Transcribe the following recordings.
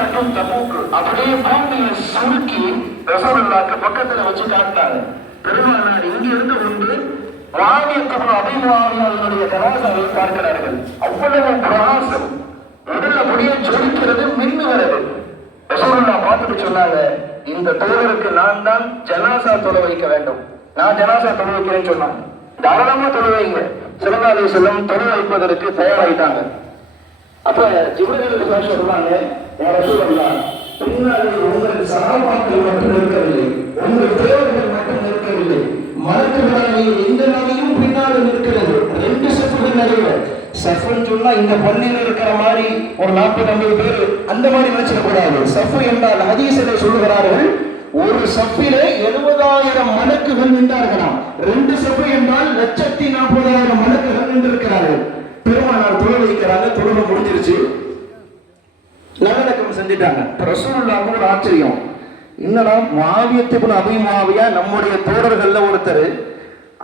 மதீனாக்கும் தபூக்கு அப்படியே பூமியை சுருக்கி ரசூலுல்லாஹ்க்கு பக்கத்துல வச்சு காட்டினாங்க. பெருமானார் இங்க இருந்து கொண்டு முஆவியத்துக்கு அபிமுஆவியாவுடைய ஜனாசாவை பார்க்கிறார்கள். அவ்வளவு பிரகாசம், உடல்ல முடிய ஜொலிக்கிறது, மின்னுகிறது. ரசூலுல்லாஹ் பார்த்துட்டு சொன்னாங்க, இந்த தோழருக்கு நான் தான் ஜனாசா தொலை வைக்க வேண்டும், நான் ஜனாசா தொலை வைக்கிறேன்னு சொன்னாங்க. தாராளமா தொலை வைங்க. ஸல்லல்லாஹு அலைஹி வஸல்லம் தொலை வைப்பதற்கு தயாராயிட்டாங்க. அப்ப ஜிப்ரீல் சொல்றாங்க, யா ரசூலல்லாஹ், பின்னாலே உங்கள் சஹாபாக்கள் மட்டும் இருக்கவில்லை, உங்கள் தேவர்கள் மட்டும் இருக்கவில்லை, மலக்குகளாகிய இந்த நபியும் பின்னால இருக்கிறது. 2 சஃபுகள் நிறைய. சஃபுன்னு சொன்னா இந்த பள்ளியில் இருக்கிற மாதிரி ஒரு 40-50 பேர் அந்த மாதிரி நினைச்சிடக்கூடாது. சஃபு என்றால் ஹதீஸிலே சொல்லுகிறார்கள், ஒரு சஃபிலே 70,000 மலக்குகள் நின்றார்களாம். 2 சஃபு என்றால் 140,000 மலக்குகள் நின்றிருக்கிறார்கள். பெருமானார் தொழ வைக்கிறாங்க. தொழுகை முடிஞ்சிருச்சு, நல்லடக்கம் செஞ்சுட்டாங்க. ரசூலுல்லாஹ்க்கு ஒரு ஆச்சரியம், என்னடா முஆவியத்துக்கு அபிமுஆவியா நம்முடைய தோழர்கள்ல ஒருத்தர்,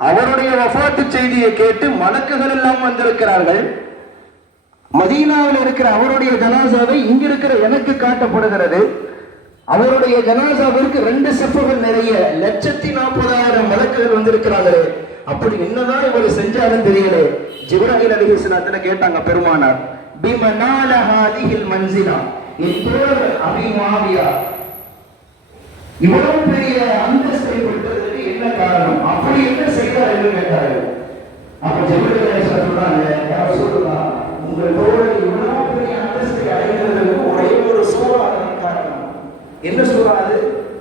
அவருடைய வஃபாத்து செய்தியை கேட்டு மலக்குகள் எல்லாம் வந்திருக்கிறார்கள். மதீனாவில் இருக்கிற அவருடைய ஜனாசாவை இங்க இருக்கிற எனக்கு காட்டப்படுகிறது. அவருடைய ஜனாசாவிற்கு 2 சஃபுகள் நிறைய 140,000 மலக்குகள் வந்திருக்கிறாங்களே, அப்படி என்னதான் இவர் செஞ்சாலும் தெரியல. ஜிப்ரீல் அலைஹிஸ்ஸலாத்துல கேட்டாங்க பெருமானார், பிமனால ஹாதிஹில் மன்சிலா, என் தோழர் அபீ முஆவியா இவ்வளவு பெரிய அந்தஸ்தை கொடுத்ததற்கு என்ன காரணம், அப்படி என்ன செய்தார் என்று கேட்டார்கள். அப்ப ஜிப்ரீல் அலைஹிஸ்ஸலாம் சொல்றாங்க, யா ரசூலல்லாஹ், உங்கள் தோழர் இவ்வளவு பெரிய அந்தஸ்தை அடைந்ததற்கு ஒரே ஒரு சூரா தான் காரணம். என்ன சூரா அது?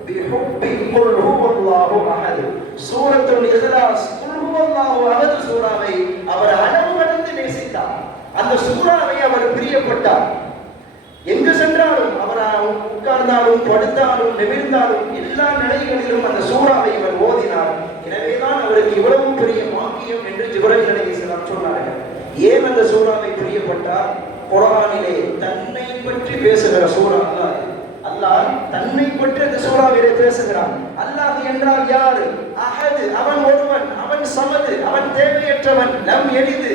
பிஹுப்பி குல் ஹுவல்லாஹு அஹத், சூரத்துல் இக்லாஸ், குல் ஹுவல்லாஹு அஹத் சூராவை அவர் அளவு கடந்து நேசித்தார். அந்த சூராவை அவர் பிரியப்பட்டார். எங்கு சென்றாலும், அவர் உட்கார்ந்தாலும் படுத்தாலும் நிமிர்ந்தாலும் எல்லா நிலைகளிலும் அந்த சூறாவை அவர் ஓதினார். எனவேதான் அவருக்கு இவ்வளவு பெரிய வாக்கியம் என்று ஜிப்ரீல் அலைஹிஸ்ஸலாம் சொன்னார்கள். ஏன் அந்த சூறாவை பிரியப்பட்டார்? குர்ஆனிலே தன்னை பற்றி பேசுகிற சூறா அல்லாஹ். அல்லாஹ் தன்னை பற்றி அந்த சூறாவிலே பேசுகிறான். அல்லாஹ் என்றால் யாரு? அஹத், அவன் ஒருவன், அவன் சமது, அவன் தேவையற்றவன், லம் எளிது,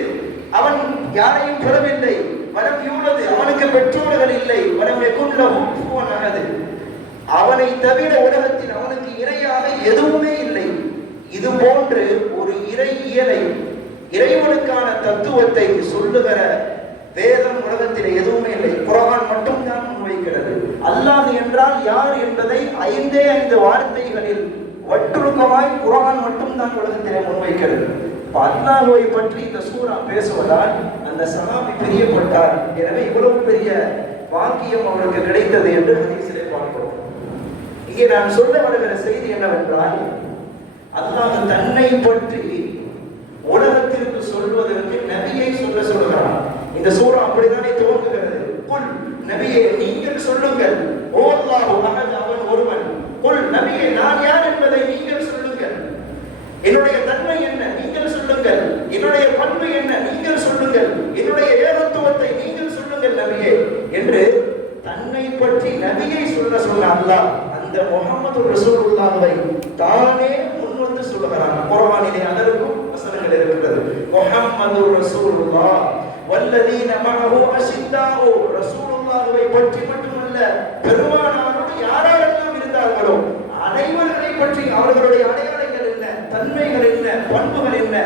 அவன் யாரையும் பெறவில்லை, வலம் யூலது, அவனுக்கு பெற்றோர்கள் இல்லை, வலம் யகுன் லஹு குஃபுவன் அஹத், அவனை தவிர உலகத்தில் அவனுக்கு இணையாக எதுவுமே இல்லை. இது போன்று ஒரு இறையியலை, இறைவனுக்கான தத்துவத்தை சொல்லுகிற வேதம் உலகத்தில் எதுவுமே இல்லை. குர்ஆன் மட்டும் தான் முன்வைக்கிறது. அல்லாஹ் என்றால் யார் என்பதை 5 வார்த்தைகளில் வட்டுருக்கமாய் குர்ஆன் மட்டும் தான் உலகத்திலே முன்வைக்கிறது. அல்லாஹ்வை பற்றி இந்த சூரா பேசுவதால் அந்த சஹாபி பிரியப்பட்டார். எனவே இவ்வளவு பெரிய வாக்கியம் அவருக்கு கிடைத்தது என்று ஹதீஸிலே பார்க்கிறோம். இங்கே நான் சொல்ல வருகிற செய்தி என்னவென்றால், அல்லாஹ் தன்னை பற்றி உலகத்திற்கு சொல்வதற்கு நபியை சொல்லுகிறார். இந்த சூரா அப்படித்தானே துவங்குகிறது. குல், நபியே நீங்கள் சொல்லுங்கள், ஓ அல்லாஹு அஹத், அவன் ஒருவன். குல், நபியே நான் யார் என்பதை நீங்கள் சொல்லுங்கள், என்னுடைய தன்மை என்ன நீங்கள் சொல்லுங்கள், என்னுடைய பண்பு என்ன நீங்கள் சொல்லுங்கள், என்னுடைய ஏகத்துவத்தை நீங்கள் சொல்லுங்கள் நபியே என்று தன்னை பற்றி நபியை சொன்ன அல்லாஹ் அந்த முஹம்மது ரசூலுல்லாஹ்வை தானே முன்வந்து சொல்லுகிறார். குர்ஆனிலே அதற்கும் வசனங்கள் இருக்கிறது. முஹம்மது ரசூலுல்லாஹ் வல்லதீன மஅஹு அஷித்தாஉ, ரசூலுல்லாஹ்வை பற்றி மட்டுமல்ல, பெருமானாரோடு யாரெல்லாம் இருந்தார்களோ அனைவரை பற்றி, அவர்களுடைய அடையாளங்கள் என்ன, தன்மைகள் என்ன, பண்புகள் என்ன,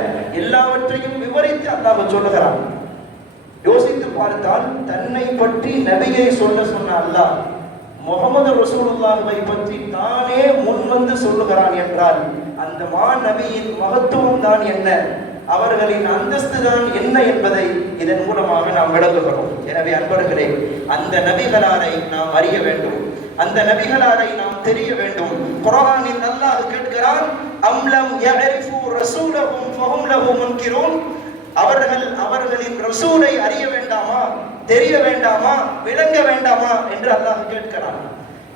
எல்லாவற்றையும் விவரித்து அல்லாஹ் சொல்லுகிறான். யோசித்து பார்த்தால் தன்னை பற்றி நபியை சொன்ன அல்லாஹ் முஹம்மது ரசூலுல்லாஹ்வை பற்றி தானே முன்வந்து சொல்லுகிறான் என்றால் அந்த நபியின் மகத்துவம் தான் என்ன, அவர்களின் அந்தஸ்து தான் என்ன என்பதை இதன் மூலமாக நாம் விளங்குகிறோம். எனவே அன்பர்களே, அந்த நபிகளாரை நாம் அறிய வேண்டும், அந்த நபிகளாரை நாம் தெரிய வேண்டும். குர்ஆனில் அல்லாஹ் கேட்கிறான், அம்லம் யஅரிஃபு ரசூலஹும் ஃபஹும் லஹு முன்கிரூன், அவர்களின் ரசூலை அறிய வேண்டாமா, தெரிய வேண்டாமா, விளங்க வேண்டாமா என்று அல்லாஹ் கேட்கிறான்.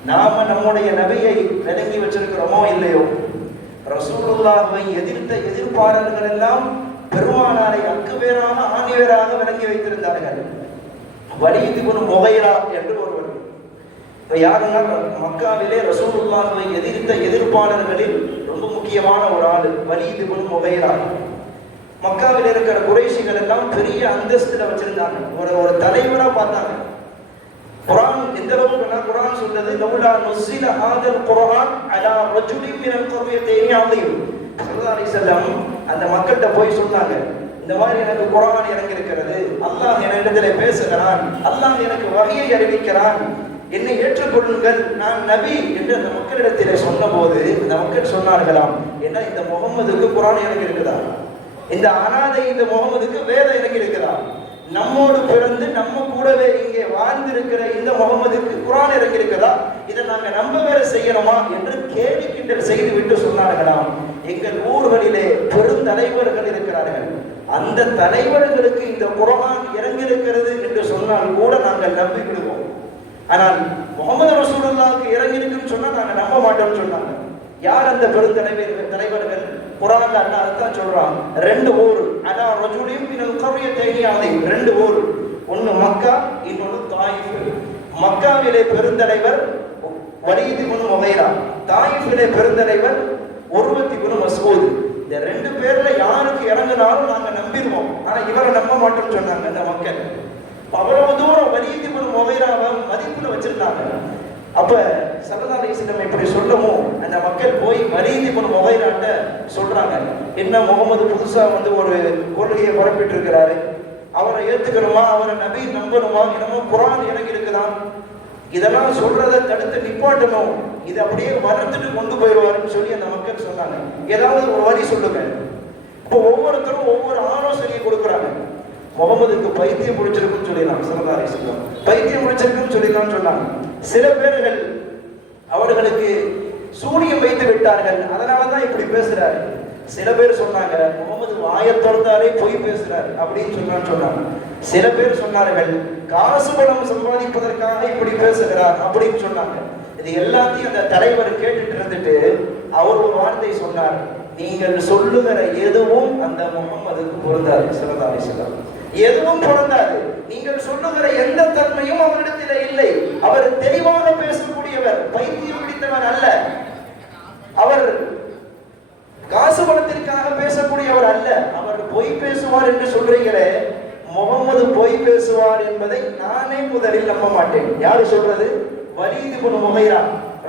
நாம நம்முடைய நபியை விளங்கி வச்சிருக்கிறோமோ இல்லையோ? ரசூலுல்லாஹ்வை எதிர்த்த எதிர்ப்பாளர்கள் எல்லாம் பெருமானாரை அக்குவேராக ஆணிவேராக விளங்கி வைத்திருந்தார்கள். வலீத் இப்னு முகைரா என்று ஒருவர், யாருன்னா மக்காவிலே ரசூலுல்லாஹ்வை எதிர்த்த எதிர்ப்பாளர்களில் ரொம்ப முக்கியமான ஒரு ஆளு வலீத் இப்னு முகைரா. மக்காவில் இருக்கிற குறைஷிகள் எல்லாம் பெரிய அந்தஸ்துல வச்சிருந்தாங்க, ஒரு தலைவரா பார்த்தாங்க. குர்ஆன் எந்த அளவுக்குனா குர்ஆன் சொல்றது லவுலா நுஸில ஹாதல் குர்ஆன் அலா ரஜுலின் மினல் கர்யத்தைனி அஸீம். ஸல்லல்லாஹு அலைஹி வஸல்லம் அந்த மக்கள்கிட்ட போய் சொன்னாங்க, இந்த மாதிரி எனக்கு குர்ஆன் இறங்கி இருக்கிறது, அல்லாஹ் என்னிடத்திலே பேசுகிறான், அல்லாஹ் எனக்கு வஹியை அறிவிக்கிறான், என்னை ஏற்றுக்கொள்ளுங்கள், நான் நபி என்று அந்த மக்களிடத்திலே சொன்னபோது அந்த மக்கள் சொன்னார்களாம், என்ன இந்த முகம்மதுக்கு குர்ஆன் இறங்கி இருக்குதா, இந்த அனாதை இந்த முகம்மதுக்கு வேதம் இறங்கி இருக்குதா, நம்மோடு பிறந்து நம்ம கூடவே இங்கே வாழ்ந்திருக்கிற இந்த முகம்மதுக்கு குர்ஆன் இறங்கி இருக்கிறதா, இதை நாங்க நம்ப வேற செய்யணுமா என்று கேள்வி கிண்டல் செய்து விட்டு சொன்னார்களாம், எங்கள் ஊர்களிலே பெருந்தலைவர்கள் இருக்கிறார்கள், அந்த தலைவர்களுக்கு இந்த குர்ஆன் இறங்கி இருக்கிறது என்று சொன்னால் கூட நாங்கள் நம்பி விடுவோம், ஆனால் முகமது ரசூலுல்லாஹ்வுக்கு இறங்கி இருக்குன்னு சொன்னா நாங்க நம்ப மாட்டோம்னு சொன்னாங்க. யார் அந்த பெருந்தலைவர்கள்? குர்ஆன்ல அல்லாஹ் அதான் சொல்றான், ரெண்டு ஊர் அலா ரஜுலின் மினல் கர்யத்தைனி அஸீம், ரெண்டு ஊர், ஒன்னு மக்கா, இன்னொன்னு தாயிஃப். மக்காவிலே பெருந்தலைவர் வலீத் இப்னு முகைரா, தாயிஃபிலே பெருந்தலைவர் உர்வத் இப்னு மஸ்ஊத். இந்த ரெண்டு பேர்ல யாருக்கு இறங்கினாலும் நாங்க நம்பிடுவோம், ஆனா இவரை நம்ப மாட்டோம்னு சொன்னாங்க அந்த மக்கள். அவ்வளவு தூரம் வலீத் இப்னு முகைராவை மதிப்புல வச்சிருந்தாங்க. அப்ப ஸல்லல்லாஹு அலைஹி வஸல்லம் இப்படி சொல்லவும் அந்த மக்கள் போய் வலீத் இப்னு முகைராட்ட சொல்றாங்க, என்ன முகமது புதுசா வந்து ஒரு கொள்கையை பரப்பிட்டு இருக்கிறாரு, அவரை ஏத்துக்கணுமா, அவரை நபி நம்பணுமா, என்னமோ குர்ஆன் இறங்கி இருக்குதான், இதெல்லாம் சொல்றதை தடுத்து நிப்பாட்டணும், இது அப்படியே வளர்த்துட்டு கொண்டு போயிடுவாருன்னு சொல்லி அந்த மக்கள் சொன்னாங்க. ஏதாவது ஒரு வழி சொல்லுங்க. இப்போ ஒவ்வொருத்தரும் ஒவ்வொரு ஆலோசனையை கொடுக்குறாங்க. முகமதுக்கு பைத்தியம் பிடிச்சிருக்குன்னு சொல்லிடலாம், ஸல்லல்லாஹு அலைஹி வஸல்லம் பைத்தியம் பிடிச்சிருக்குன்னு சொல்லிடலாம்னு சொன்னாங்க. சில பேர்கள் அவர்களுக்கு சூனியம் வைத்து விட்டார்கள், அதனாலதான் இப்படி பேசுறாரு. சில பேர் சொன்னாங்க முகமது வாயை திறந்தாலே பொய் பேசுறாரு அப்படின்னு சொன்னாங்க. சில பேர் சொன்னார்கள் காசு பணம் சம்பாதிப்பதற்காக இப்படி பேசுகிறார் அப்படின்னு சொன்னாங்க. இது எல்லாத்தையும் அந்த தலைவர் கேட்டுட்டு இருந்துட்டு அவர் ஒரு வார்த்தை சொன்னார், நீங்கள் சொல்லுகிற எதுவும் அந்த முகமதுக்கு பொருந்தாது, ஸல்லல்லாஹு அலைஹி வஸல்லம் எதுவும் பொருந்தாது. நீங்கள் சொல்லுகிற எந்த தன்மையும் அவரிடத்தில் இல்லை. அவர் தெளிவாக பேசக்கூடியவர், பைத்தியம் பிடித்தவர் அல்ல, அவர் காசு பணத்திற்காக பேசக்கூடியவர் அல்ல, அவர் பொய் பேசுவார் என்று சொல்றீங்களே, முகமது பொய் பேசுவார் என்பதை நானே முதலில் நம்ப மாட்டேன். யாரு சொல்றது? வலீத் இப்னு முகைரா,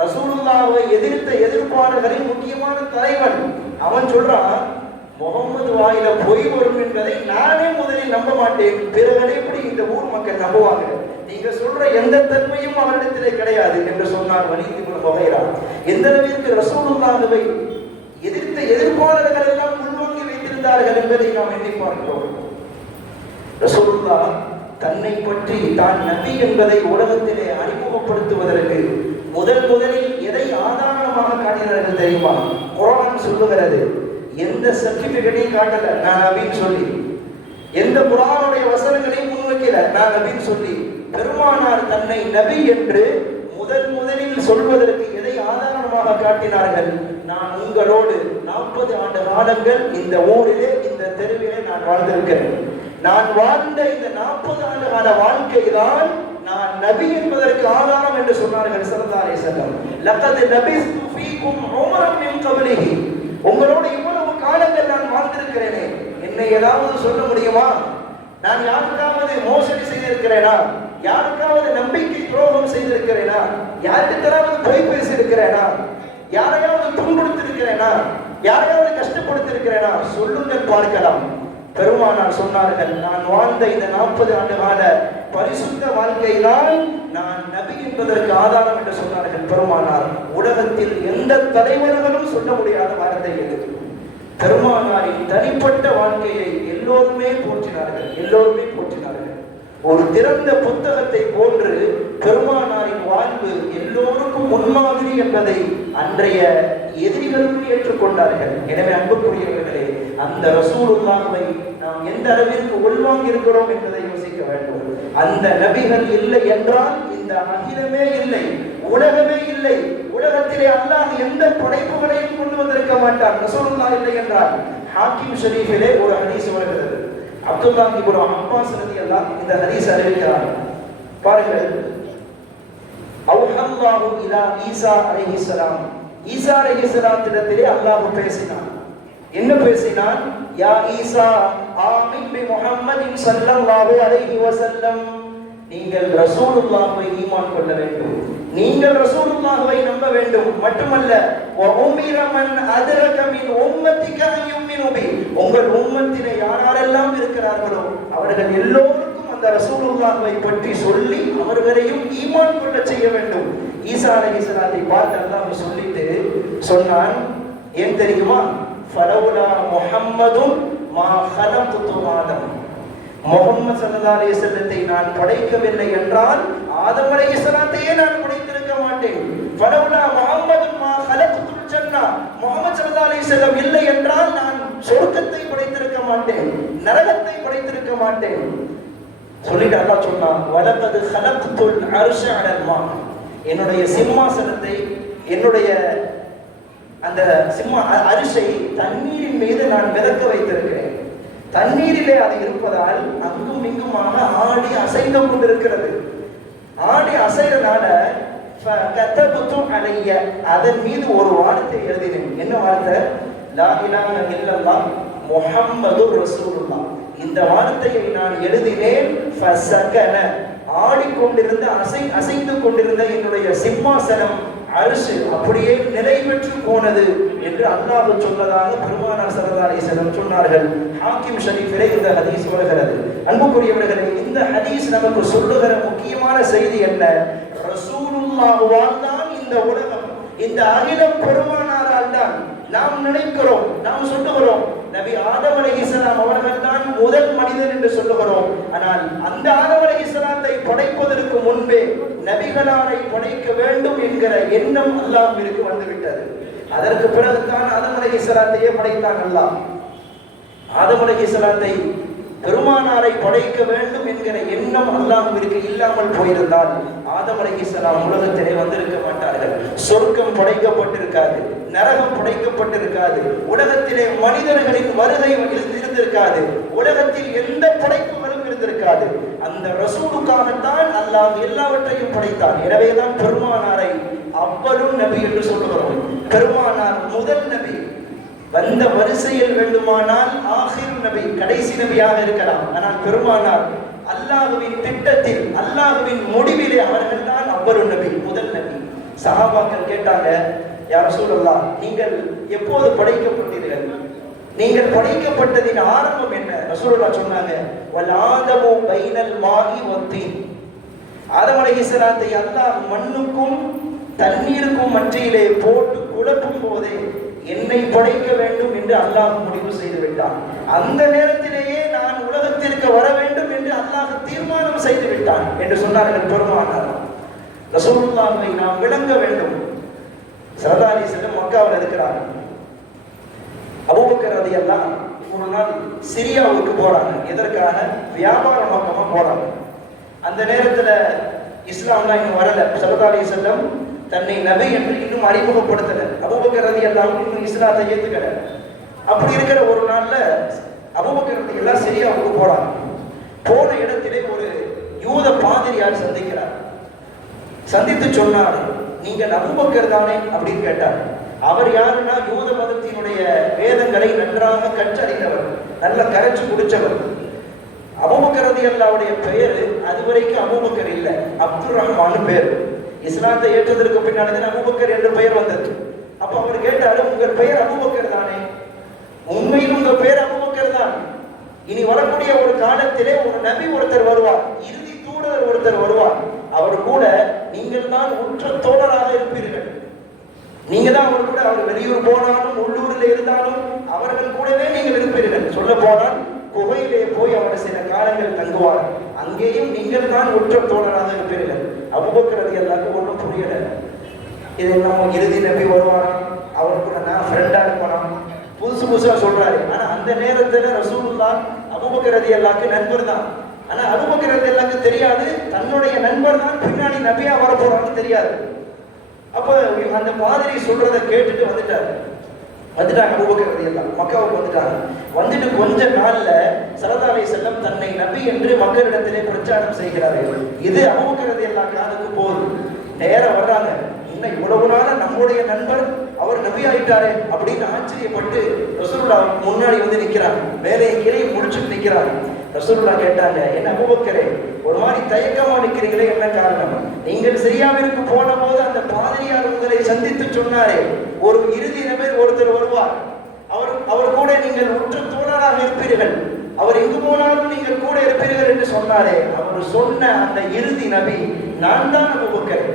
ரசூலுல்லாஹ்வை எதிர்த்த எதிர்ப்பாளர்களின் முக்கியமான தலைவன். அவன் சொல்றான், முகமது வாயில பொய் வரும் என்பதை நானே முதலில் நம்ப மாட்டேன், பிறகு எப்படி இந்த ஊர் மக்கள் நம்புவாங்க, நீங்க சொல்ற எந்த தன்மையும் அவரிடத்திலே கிடையாது என்று சொன்னார் வலீத் இப்னு முகைரா. எந்த அளவிற்கு ரசூலுல்லாஹ்வை எதிர்த்த எதிர்ப்பாளர்கள் எல்லாம் உள்வாங்கி வைத்திருந்தார்கள் என்பதை நாம் எண்ணி பார்க்கிறோம். ரசூலுல்லாஹ் தன்னை பற்றி தான் நபி என்பதை உலகத்திலே அறிமுகப்படுத்துவதற்கு முதலில் எதை ஆதாரமாக காட்டினார்கள் தெரியுமா? குர்ஆன் சொல்லுகிறது, எந்த சர்டிபிகேட்டையும் காட்டல நான் நபின்னு சொல்லி, எந்த குர்ஆனுடைய வசனங்களையும் முன்வைக்கல நான் நபின்னு சொல்லி, பெருமானார் தன்னை நபி என்று முதலில் சொல்வதற்கு எதை ஆதாரமாக காட்டினார்கள்? நான் உங்களோடு 40 ஆண்டு காலங்கள் இந்த ஊரிலே இந்த தெருவிலே நான் வாழ்ந்திருக்கிறேன், நான் வாழ்ந்த இந்த 40 ஆண்டு கால வாழ்க்கை தான் நான் நபி என்பதற்கு ஆதாரம் என்று சொன்னார்கள் ஸல்லல்லாஹு அலைஹி வஸல்லம். லகத் லபிஸ்து ஃபீக்கும் உமரன் மின் கப்லிஹி, உங்களோடு இவ்வளவு காலங்கள் நான் வாழ்ந்திருக்கிறேனே, என்னை ஏதாவது சொல்ல முடியுமா? நான் யாருக்காவது மோசடி செய்திருக்கிறேனா? யாருக்காவது நம்பிக்கை துரோகம் செய்திருக்கிறேனா? யாருக்காவது பொய் பேசியிருக்கிறேனா? யாரையாவது துன்புறுத்திருக்கிறேனா? யாரையாவது கஷ்டப்படுத்திருக்கிறேனா? சொல்லுங்கள் பார்க்கலாம். பெருமானார் சொன்னார்கள், நான் வாழ்ந்த இந்த 40 ஆண்டு கால பரிசுத்த வாழ்க்கை தான் நான் நபி என்பதற்கு ஆதாரம் என்று சொன்னார்கள் பெருமானார். உலகத்தில் எந்த தலைவர்களும் சொல்ல முடியாத வார்த்தை இது. பெருமானாரின் தனிப்பட்ட வாழ்க்கையை எல்லோருமே போற்றினார்கள். ஒரு திறந்த புத்தகத்தை போன்று பெருமானாரின் வாழ்வு எல்லோருக்கும் முன்மாதிரி என்பதை அன்றைய எதிரிகளும் ஏற்றுக்கொண்டார்கள். எனவே அன்புக்குரியவர்களே, அந்த ரசூலுல்லாஹ்வை நாம் எந்த அளவிற்கு உள்வாங்கி இருக்கிறோம் என்பதை யோசிக்க வேண்டும். அந்த நபிகள் இல்லை என்றால் இந்த அகிலமே இல்லை, உலகமே இல்லை. உலகத்திலே அல்லாஹ் எந்த படைப்புகளையும் கொண்டு வந்திருக்க மாட்டார் ரசூலுல்லாஹ் இல்லை என்றால். ஹாக்கிம் ஷரீஃபிலே ஒரு ஹதீஸ் வருகிறது. அப்துல்லாஹ் இப்னு அப்பாஸ் ரலியல்லாஹு இந்த ஹதீஸ் அறிவிக்கிறார். பாருங்கள், அவுஹல்லாஹு இலா ஈசா அலைஹிஸ்ஸலாம், ஈசா அலைஹிஸ்ஸலாத்திடத்திலே அல்லாஹ் பேசினான். என்ன பேசினான்? யா ஈசா ஆமின் பி முஹம்மதின் ஸல்லல்லாஹு அலைஹி வஸல்லம், நீங்கள் ரசூலுல்லாஹ்வை ஈமான் கொள்ள வேண்டும், நீங்கள் ரசூலுல்லாஹ்வை நம்ப வேண்டும். மட்டுமல்ல உங்கள் உம்மத்திலே யாரெல்லாம் இருக்கிறார்களோ அவர்கள் எல்லோருக்கும் அந்த ரசூலுல்லாஹ்வை பற்றி சொல்லி அவர்களையும் ஈமான் கொள்ள செய்ய வேண்டும். ஈசா அலைஹிஸ்ஸலாத்தை பார்த்து அல்லாஹ் சொல்லிட்டு சொன்னான், ஏன் தெரியுமா? ஃபலவுலா முஹம்மதுன் மா ஹலக்து ஆதம். முஹம்மது ஸல்லல்லாஹு அலைஹி வஸல்லத்தை நான் படைக்கவில்லை என்றால் ஆதம் அலைஹிஸ்ஸலாத்தையே நான் படைத்திருக்க மாட்டேன். ஃபலவுலா முஹம்மதுன் மா ஹலக்துல் ஜன்னah. முஹம்மது ஸல்லல்லாஹு அலைஹி வஸல்லம் இல்லை என்றால் நான் சொர்க்கத்தை படைத்திருக்க மாட்டேன், நரகத்தை படைத்திருக்க மாட்டேன். சொல்லிட்டு அல்லாஹ் சொன்னான், வலகத் ஹலக்துல் அர்ஷ அலல் மா. என்னுடைய சிம்மாசனத்தை, என்னுடைய அந்த அரிசை தண்ணீரின் மீது நான் மிதக்க வைத்திருக்கிறேன். தண்ணீரிலே அது இருப்பதால் அங்கும் இங்குமாக ஆடி அசைந்து கொண்டிருக்கிறது. ஆடி அசைறதுனால அதன் மீது ஒரு வார்த்தை எழுதினேன். என்ன வார்த்தை? லா இலாஹ இல்லல்லாஹ் முஹம்மதுர் ரசூலுல்லாஹ். இந்த வார்த்தையை நான் எழுதினேன். ஃபஸகன, ஆடிக்கொண்டிருந்த அசைந்து கொண்டிருந்த என்னுடைய சிம்மாசனம் அரிசி அப்படியே நிலை பெற்று போனது என்று அல்லாஹ் சொன்னதாக பெருமானார் ஸல்லல்லாஹு அலைஹி வஸல்லம் சொன்னார்கள். ஹாக்கிம் ஷரீஃபிலே இந்த ஹதீஸ் வருகிறது. அன்புக்குரியவர்களே, இந்த ஹதீஸ் நமக்கு சொல்லுகிற முக்கியமான செய்தி என்ன? ரசூலுல்லாஹ்வால் தான் இந்த உலகம், இந்த அகிலம் பெருமானாரால் தான். நாம் நினைக்கிறோம், நாம் சொல்லுகிறோம் நபி ஆதம் அலைஹிஸ்ஸலாம் அவர்கள் தான் முதல் மனிதன் என்று சொல்லுகிறோம். ஆனால் அந்த ஆதம் அலைஹிஸ்ஸலாத்தை படைப்பதற்கு முன்பே நபிகளாரை படைக்க வேண்டும் என்கிற எண்ணம் அல்லாஹ்விற்கு வந்துவிட்டது. அதற்கு பிறகுதான் ஆதம் அலைஹிஸ்ஸலாத்தையே படைத்தான் அல்லாஹ். ஆதம் அலைஹிஸ்ஸலாத்தை பெருமானாரை படைக்க வேண்டும் என்கிற எண்ணம் அல்லாஹ்விற்கு இல்லாமல் போயிருந்தால் ஆதம் அலைஹிஸ்ஸலாம் உலகத்திலே வந்திருக்க மாட்டார்கள். சொர்க்கம் படைக்கப்பட்டிருக்காது, நரகம் படைக்கப்பட்டிருக்காது, உலகத்திலே மனிதர்களின் வருகை இருந்திருக்காது, உலகத்தில் எந்த படைப்புகளும் இருந்திருக்காது. அந்த ரசூலுக்காகத்தான் அல்லாஹ் எல்லாவற்றையும் படைத்தான். எனவேதான் பெருமானாரை அவ்வளும் நபி என்று சொல்லுகிறோம். பெருமானார் முதல் நபி. வந்த வரிசையில் வேண்டுமானால் ஆகிர் நபி, கடைசி நபியாக இருக்கலாம். ஆனால் பெருமானார் அல்லாஹ்வின் திட்டத்தில், அல்லாஹ்வின் முடிவிலே அவர்கள் தான் அவ்வளும் நபி, முதல் நபி. சஹாபாக்கள் கேட்டாங்க, யா ரசூலல்லாஹ், நீங்கள் எப்போது படைக்கப்பட்டீர்கள்? நீங்கள் படைக்கப்பட்டதின் ஆரம்பம் என்ன? ரசூலுல்லாஹ் சொன்னாங்க, வல் ஆதமு பைனல் மாஇ வத்தீன். ஆதம் அலைஹிஸ்ஸலாத்தை அல்லாஹ் மண்ணுக்கும் தண்ணீருக்கும் மத்தியிலே போட்டு குழப்பும் போதே என்னை படைக்க வேண்டும் என்று அல்லாஹ் முடிவு செய்து விட்டான். அந்த நேரத்திலேயே நான் உலகத்திற்கு வர வேண்டும் என்று அல்லாஹ் தீர்மானம் செய்து விட்டான் என்று சொன்னார்கள் பெருமானார். ரசூலுல்லாஹை நாம் விளங்க வேண்டும். ஸல்லல்லாஹு அலைஹி வஸல்லம் மக்காவில் இருக்கிறார்கள். அபூபக்கர் ரலியல்லாஹு அன்ஹு ஒரு நாள் சிரியாவுக்கு போறாங்க. எதற்காக? வியாபார நோக்கமா போறாங்க. அந்த நேரத்துல இஸ்லாம்லாம் இன்னும் வரல. ஸல்லல்லாஹு அலைஹி வஸல்லம் தன்னை நபி என்று இன்னும் அறிமுகப்படுத்தல. அபூபக்கர் ரலியல்லாஹு அன்ஹு இன்னும் இஸ்லாத்தை ஏத்துக்கல. அப்படி இருக்கிற ஒரு நாள்ல அபூபக்கர் ரலியல்லாஹு சிரியாவுக்கு போறாங்க. போன இடத்திலே ஒரு யூத பாதிரியார் சந்திக்கிறார். சந்தித்து சொன்னார், நீங்கள் அபூபக்கர் தானே அப்படின்னு கேட்டார். அவர் யாருன்னா யூத மதத்தினுடைய வேதங்களை நன்றாக கற்றறிந்தவர், நல்ல கரைச்சு குடிச்சவர். அபூபக்கர் ரலியல்லாஹுடைய பெயர் அதுவரைக்கும் அபூபக்கர் இல்லை, அப்துர் ரஹ்மான் பேர். இஸ்லாத்தை ஏற்றதற்கு பின்னாடி அபூபக்கர் என்ற பெயர் வந்தது. அப்ப அவர் கேட்டாரு, உங்கள் பெயர் அபூபக்கர் தானே? உண்மையில் உங்க பெயர் அபூபக்கர் தான். இனி வரக்கூடிய ஒரு காலத்திலே ஒரு நபி ஒருத்தர் வருவார், இறுதி தூதர் ஒருத்தர் வருவார். அவர் கூட நீங்கள் தான் உற்ற தோழராக இருப்பீர்கள். நீங்க தான் அவர் கூட, அவர் வெளியூர் போனாலும் உள்ளூரில் இருந்தாலும் அவர்கள் கூடவே நீங்கள் இருப்பீர்கள். சொல்ல போனால் குகையிலே போய் அவர் சில காலங்கள் தங்குவார், அங்கேயும் நீங்கள் தான் உற்ற தோழராக இருப்பீர்கள். அபூபக்கர் ரலியல்லாஹு ஒன்றும் புரியல. இது நம்ம இறுதி நபி வருவார், அவர் கூட நான் ஃப்ரெண்டா இருப்பேன், புதுசு புதுசா சொல்றாரு. ஆனா அந்த நேரத்துல ரசூலுல்லாஹ் அபூபக்கர் ரலியல்லாஹுக்கு நண்பர் தான். ஆனா அபூபக்கர் ரலியல்லாஹுக்கு தெரியாது தன்னுடைய நண்பர் தான் பின்னாடி நபியா வர போறான்னு தெரியாது. அப்ப அந்த பாதிரி சொல்றதை கேட்டுட்டு வந்துட்டாங்க அபூபக்கர் ரலியல்லாஹு மக்காவுக்கு வந்துட்டாங்க. வந்துட்டு கொஞ்ச நாள்ல ஸல்லல்லாஹு அலைஹி வஸல்லம் தன்னை நபி என்று மக்களிடத்திலே பிரச்சாரம் செய்கிறார்கள். இது அபூபக்கர் ரலியல்லாஹு காதுக்கு போகுது. நேரம் வர்றாங்க, இன்னும் இவ்வளவு நாள நம்முடைய நண்பர் அவர் நபி ஆயிட்டாரே அப்படின்னு ஆச்சரியப்பட்டு ரசூலுல்லாஹ் முன்னாடி வந்து நிக்கிறாங்க. வேலையை கிளை முடிச்சுட்டு நிக்கிறாங்க. ரசூலுல்லாஹ் கேட்டாங்க, என்ன அபூபக்கரே ஒரு மாதிரி தயக்கமா நிற்கிறீங்களே, என்ன காரணம்? நீங்கள் சிரியாவிற்கு போன போது அந்த பாதிரியார் உங்களை சந்தித்து சொன்னாரே, ஒரு இறுதி நபர் ஒருத்தர் வருவார், அவர் கூட நீங்கள் உற்ற தோழராக இருப்பீர்கள், அவர் எங்கு போனாலும் நீங்கள் கூட இருப்பீர்கள் என்று சொன்னாரே, அவர் சொன்ன அந்த இறுதி நபி நான் தான் அபூபக்கர்,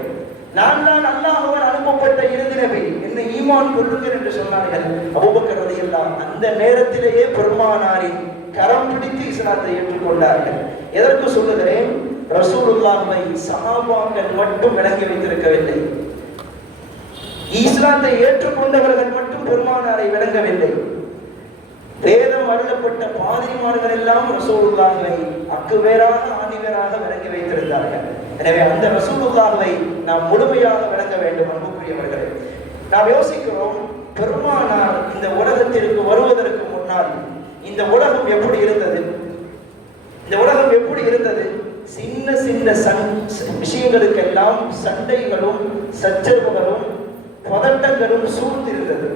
நான் தான் அல்லாஹ்வால் அனுப்பப்பட்ட இறுதி நபி, என்ன ஈமான் கொள்ளுங்கள் என்று சொன்னார்கள். அபூபக்கர் ரலியல்லாஹு அன்ஹு அந்த நேரத்திலேயே பெருமானாரின் கரம் பிடித்து இஸ்லாத்தை ஏற்றுக்கொண்டார்கள். எதற்கு சொல்லுகிறேன்? ரசூலுல்லாஹ்வை சஹாபாக்கள் மட்டும் விளங்கி வைத்திருக்கவில்லை, இஸ்லாத்தை ஏற்றுக்கொண்டவர்கள் மட்டும் பெருமானாரை விளங்கவில்லை. வேதம் அருளப்பட்ட பாதிரிமார்கள் எல்லாம் ரசூலுல்லாஹ்வை அக்குவேராக ஆணிவேராக விளங்கி வைத்திருந்தார்கள். எனவே அந்த ரசூலுல்லாஹ்வை நாம் முழுமையாக விளங்க வேண்டும். அன்புக்குரியவர்களே, நாம் யோசிக்கிறோம், பெருமானார் இந்த உலகத்திற்கு வருவதற்கு முன்னால் இந்த உலகம் எப்படி இருந்தது? இந்த உலகம் எப்படி இருந்தது? சின்ன சின்ன விஷயங்களுக்கெல்லாம் சண்டைகளும் சச்சரவுகளும் பதட்டங்களும் சூழ்ந்திருந்தது.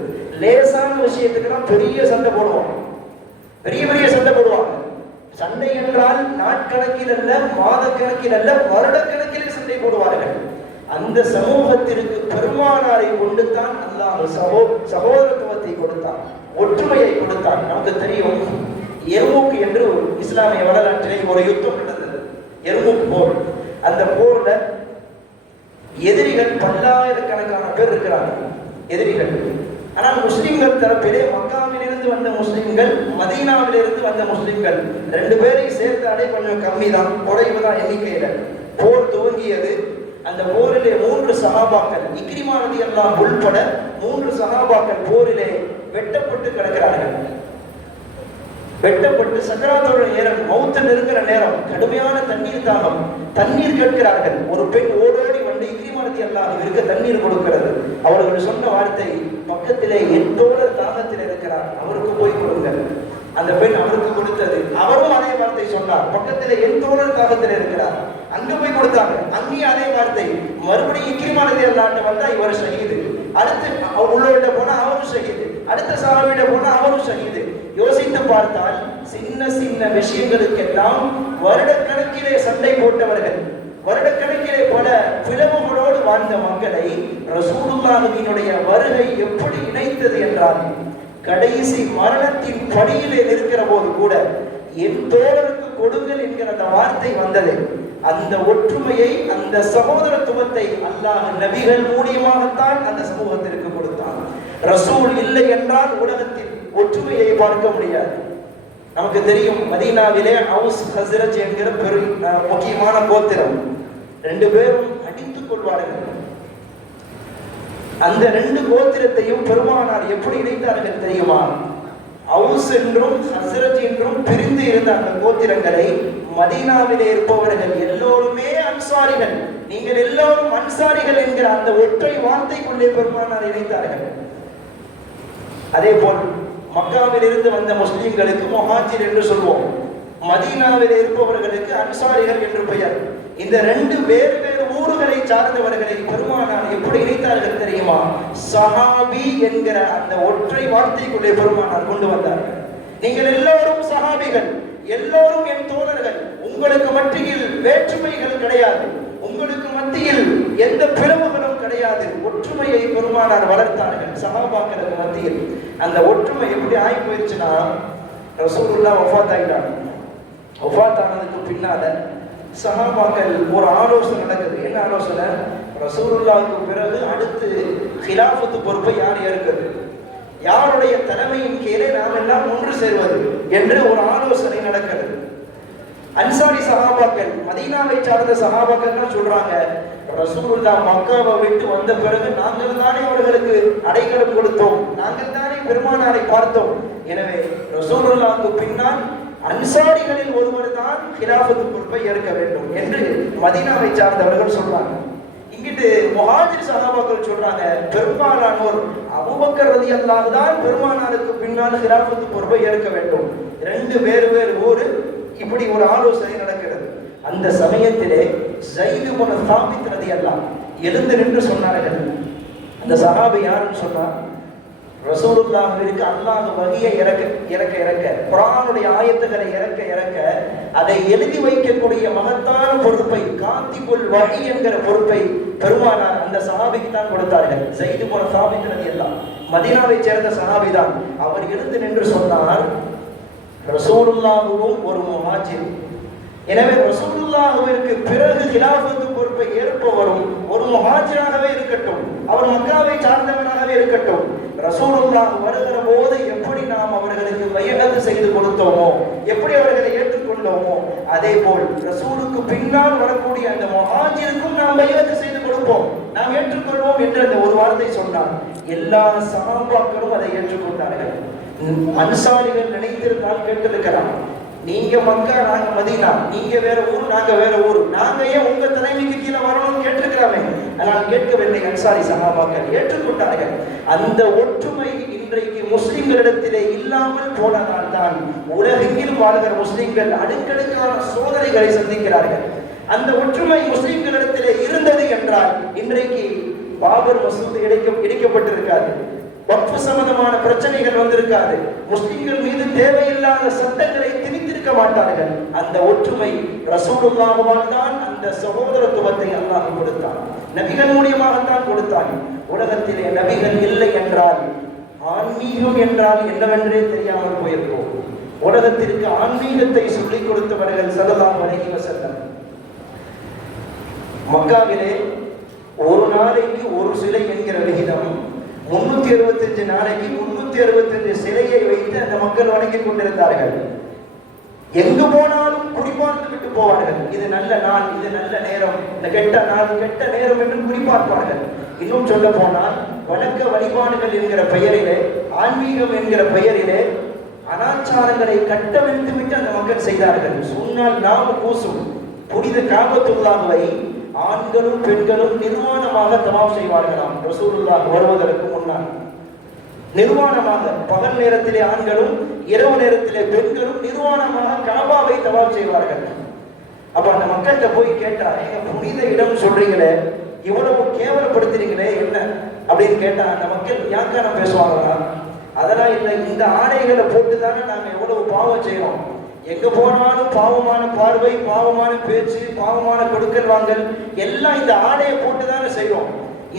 லேசான விஷயத்துக்கெல்லாம் பெரிய சண்டை போடுவாங்க, பெரிய பெரிய சண்டை போடுவாங்க. சண்டை என்றால் நாட்கணக்கில் அல்ல, மாத கணக்கில் அல்ல, வருடக்கணக்கில் சண்டை போடுவார்கள். அந்த சமூகத்திற்கு பெருமானாரை கொண்டு தான் அல்லாஹ் சகோதரத்துவத்தை கொடுத்தான், ஒற்றுமையை கொடுத்தான். நமக்கு தெரியும், எர்முக் என்று இஸ்லாமிய வரலாற்றிலே ஒரு யுத்தம் நடந்தது, எர்முக் போர். அந்த போர்ல எதிரிகள் பல்லாயிரக்கணக்கான பேர் இருக்கிறாங்க, எதிரிகள். ஆனால் முஸ்லிம்கள் தரப்பிலே மக்காவிலிருந்து வந்த முஸ்லிம்கள், மதீனாவிலிருந்து வந்த முஸ்லிம்கள் ரெண்டு பேரையும் சேர்த்தாலே கொஞ்சம் கம்மி தான், குறைவுதான் எண்ணிக்கையில. போர் துவங்கியது. அந்த போரிலே 3 சஹாபாக்கள், இக்ரிமா ரலியல்லாஹு உள்பட 3 சஹாபாக்கள் போரிலே வெட்டப்பட்டு கிடக்கிறார்கள். வெட்டப்பட்டு சக்கராத்தோட நேரம், மௌத்து நெருங்கிற நேரம், கடுமையான தண்ணீர் தாகம், தண்ணீர் கேட்கிறார்கள். ஒரு பெண் ஓடோடி வந்து இக்ரிமா ரலியல்லாஹு இவருக்கு தண்ணீர் கொடுக்கிறது. அவர்கள் சொன்ன வார்த்தை, பக்கத்திலே என் தோழர் தாகத்தில் இருக்கிறார், அவருக்கு போய் கொடுங்கள். அந்த பெண் அவருக்கு கொடுத்தது. அவரும் அதே வார்த்தை சொன்னார், பக்கத்திலே என் தோழர் தாகத்தில் இருக்கிறார், அங்க போய் கொடுத்தாங்க. அங்கேயும் அதே வார்த்தை. மறுபடியும் இக்ரிமா ரலியல்லாஹு வந்தா இவர் ஷஹீது, அடுத்து உள்ளோட போனா அவரும் ஷஹீது, அடுத்த சஹாபியிட போனா அவரும் ஷஹீது. யோசித்து பார்த்தால் சின்ன சின்ன விஷயங்களுக்கெல்லாம் வருடக்கணக்கிலே சண்டை போட்டவர்கள், வருடக்கணக்கிலே பல பிளவுகளோடு வாழ்ந்த மக்களை ரசூலுல்லாஹ்வினுடைய வருகை எப்படி இணைத்தது என்றால், கடைசி மரணத்தின் படியிலே இருக்கிற போது கூட என் தோழருக்கு கொடுங்கள் என்கிற அந்த வார்த்தை வந்தது. அந்த ஒற்றுமையை, அந்த சகோதரத்துவத்தை அல்லாஹ் நபிகள் மூலியமாகத்தான் அந்த சமூகத்திற்கு கொடுத்தான். ரசூல் இல்லை என்றால் உலகத்தில் ஒற்றுமையை பார்க்க முடியாது. நமக்கு தெரியும், மதீனாவிலே அவுஸ் ஹஸ்ரஜ் என்கிற முக்கியமான கோத்திரம், 2 பேரும் அடித்துக் கொள்வார்கள். அந்த 2 கோத்திரத்தையும் பெருமானார் எப்படி இணைத்தார்கள் தெரியுமா? அவுஸ் என்றும் ஹஸ்ரஜ் என்றும் பிரிந்து இருந்த அந்த கோத்திரங்களை மதீனாவிலே இருப்பவர்கள் எல்லோருமே அன்சாரிகள், நீங்கள் எல்லோரும் அன்சாரிகள் என்கிற அந்த ஒற்றை வார்த்தைக்குள்ளே பெருமானார் இணைத்தார்கள். அதே போல் மக்காவில் இருந்து வந்த முஸ்லிம்களுக்கு முஹாஜிர் என்று சொல்வோம், மதீனாவில் இருப்பவர்களுக்கு அன்சாரிகள் என்று பெயர். இந்த 2 வேறு வேறு ஊர்களை சார்ந்தவர்களை பெருமானார் எப்படி இணைத்தார்கள் தெரியுமா? சஹாபி என்கிற அந்த ஒற்றை வார்த்தைக்குள்ளே பெருமானார் கொண்டு வந்தார்கள். நீங்கள் எல்லோரும் சஹாபிகள், எல்லோரும் என் தோழர்கள், உங்களுக்கு மத்தியில் வேற்றுமைகள் கிடையாது, உங்களுக்கு மத்தியில் எந்த பிளவுகளும் கிடையாது. ஒற்றுமையை பெருமானார் வளர்த்தார்கள் சஹாபாக்களுக்கு மத்தியில். அந்த ஒற்றுமை எப்படி ஆகி போயிடுச்சுன்னா, ரசூலுல்லாஹ் வஃபாத் ஆயிட்டாங்க. வஃபாத் ஆனதுக்கு பின்னால சஹாபாக்கள் ஒரு ஆலோசனை நடக்குது. என்ன ஆலோசனை? ரசூலுல்லாஹ்வுக்கு பிறகு அடுத்து கிலாஃபத்து பொறுப்பை யார் ஏற்கிறது, யாருடைய தலைமையின் கீழே நாம் எல்லாம் ஒன்று சேர்வது என்று ஒரு ஆலோசனை நடக்கிறது. அன்சாரி சஹாபாக்கள், மதீனாவை சார்ந்த சஹாபாக்கள் சொல்றாங்க, ரசூலுல்லாஹ் மக்காவை விட்டு வந்த பிறகு நாங்கள் தானே அவர்களுக்கு அடைக்கலம் கொடுத்தோம், நாங்கள் தானே பெருமானாரை பார்த்தோம், எனவே ரசூலுல்லாஹ்வுக்கு பின்னால் அன்சாரிகளில் ஒருவர் தான் கிலாஃபத்து பொறுப்பை ஏற்க வேண்டும் என்று மதீனாவை சார்ந்தவர்கள் சொல்றாங்க. இங்கிட்டு முஹாஜிர் சஹாபாக்கள் சொல்றாங்க, பெரும்பாலானோர் அபூபக்கர் ரலியல்லாஹு தான் பெருமானாருக்கு பின்னால் கிலாஃபத்து பொறுப்பை ஏற்க வேண்டும். 2 வேறு வேறு ஊர். இப்படி ஒரு ஆலோசனை நடக்கிறது. அந்த சமயத்திலே ஸைத் இப்னு சாபித் ரலியல்லாஹு எழுந்து நின்று சொன்னார்கள். அந்த சஹாபி யாருன்னு சொன்னா, ரசூலுல்லாஹிற்கு அல்லாஹ் வஹியை இறக்க குர்ஆனுடைய ஆயத்துக்களை இறக்க அதை எழுதி வைக்கக்கூடிய மகத்தான பொறுப்பை, காத்திபுல் வஹி என்கிற பொறுப்பை பெருமானார் அந்த சஹாபிக்கு தான் கொடுத்தார்கள். ஸைத் இப்னு சாபித் ரலியல்லாஹு மதீனாவை சேர்ந்த சஹாபி தான். அவர் எழுந்து நின்று சொன்னார், ரசூலுல்லாஹுவும் ஒரு முஹாஜிர். எனவே ரசூலுல்லாஹுவிற்கு பிறகு கிலாஃபத்து பொறுப்பை ஏற்பவரும் ஒரு முஹாஜிராகவே இருக்கட்டும், அவர் மக்காவை சார்ந்தவனாகவே இருக்கட்டும். ரசூலுல்லாஹ் வருகிற போது எப்படி நாம் அவர்களுக்கு பைஅத் செய்து கொடுத்தோமோ, எப்படி அவர்களை ஏற்றுக்கொண்டோமோ, அதே போல் ரசூலுக்கு பின்னால் வரக்கூடிய அந்த முஹாஜிருக்கும் நாம் பைஅத் செய்து கொடுப்போம், நாம் ஏற்றுக்கொள்வோம் என்று அந்த ஒரு வார்த்தை சொன்னார். எல்லா சஹாபாக்களும் அதை ஏற்றுக்கொண்டார்கள். அன்சாரிகள் நினைத்திருந்தால் கேட்டிருக்கிறார், நீங்க மக்கா, நாங்க மதீனா, நீங்க வேற ஊர், நாங்க வேற ஊர், நாங்க ஏன் உங்க தலைமைக்கு கீழே வரணும்னு கேட்டிருக்கிறாமே. ஆனால் கேட்கவில்லை. அன்சாரி சஹாபாக்கள் ஏற்றுக்கொண்டார்கள். அந்த ஒற்றுமை இன்றைக்கு முஸ்லிம்களிடத்திலே இல்லாமல் போனதால் தான் உலகெங்கிலும் வாழ்கிற முஸ்லிம்கள் அடுக்கடுக்கான சோதனைகளை சந்திக்கிறார்கள். அந்த ஒற்றுமை முஸ்லிம்களிடத்திலே இருந்தது என்றால் இன்றைக்கு பாபர் மசூதி இடிக்கப்பட்டிருக்காது, வக்ஃப் சம்பந்தமான பிரச்சனைகள் வந்திருக்காது, முஸ்லிம்கள் மீது தேவையில்லாத சட்டங்களை திணித்திருக்க மாட்டார்கள். அந்த ஒற்றுமை ரசூலுல்லாஹ்வால் தான் அந்த சகோதரத்துவத்தை அல்லாஹ் கொடுத்தான், நபிகள் மூலியமாகத்தான் கொடுத்தான். உலகத்திலே நபிகள் இல்லை என்றால் ஆன்மீகம் என்றால் என்னவென்றே தெரியாமல் போயிருப்போம். உலகத்திற்கு ஆன்மீகத்தை சொல்லிக் கொடுத்தவர்கள் ஸல்லல்லாஹு அலைஹி வஸல்லம். மக்காவிலே ஒரு நாளைக்கு ஒரு சிலை என்கிற விகிதம் 365 நாளைக்கு 365 சிலையை வைத்து அந்த மக்கள் வணங்கிக் கொண்டிருந்தார்கள். எங்கு போனாலும் குறிப்பார்த்து விட்டு போவார்கள். இது நல்ல நாள், இது நல்ல நேரம், இந்த கெட்ட நாள், கெட்ட நேரம் என்று குறிப்பார்ப்பார்கள். இன்னும் சொல்ல போனால் வணக்க வழிபாடுகள் என்கிற பெயரிலே, ஆன்மீகம் என்கிற பெயரிலே அனாச்சாரங்களை கட்டவிழ்த்து விட்டு அந்த மக்கள் செய்தார்கள். சொன்னால் நாம் கூசும் புனித காபத்துல்லாஹ்வை ஆண்களும் பெண்களும் நிர்வாணமாக தவாஃப் செய்வார்களாம். ரசூலுல்லாஹ் வருவதற்கு முன்னால் நிர்வாணமாக, பகல் நேரத்திலே ஆண்களும் இரவு நேரத்திலே பெண்களும் நிர்வாணமாக காபாவை தவாஃப் செய்வார்கள். அப்ப அந்த மக்கள்கிட்ட போய் கேட்டா, எங்க புனித இடம் சொல்றீங்களே, இவ்வளவு கேவலப்படுத்துறீங்களே என்ன அப்படின்னு கேட்டா, அந்த மக்கள் யாக்கான பேசுவாங்களா? அதெல்லாம் இல்லை, இந்த ஆடைகளை போட்டுதானே நாங்க எவ்வளவு பாவம் செய்யறோம், எங்க போனாலும் பாவமான பார்வை, பாவமான பேச்சு, பாவமான கொடுக்கல் வாங்கல் எல்லாம் இந்த ஆடையை போட்டுதானே செய்வோம்.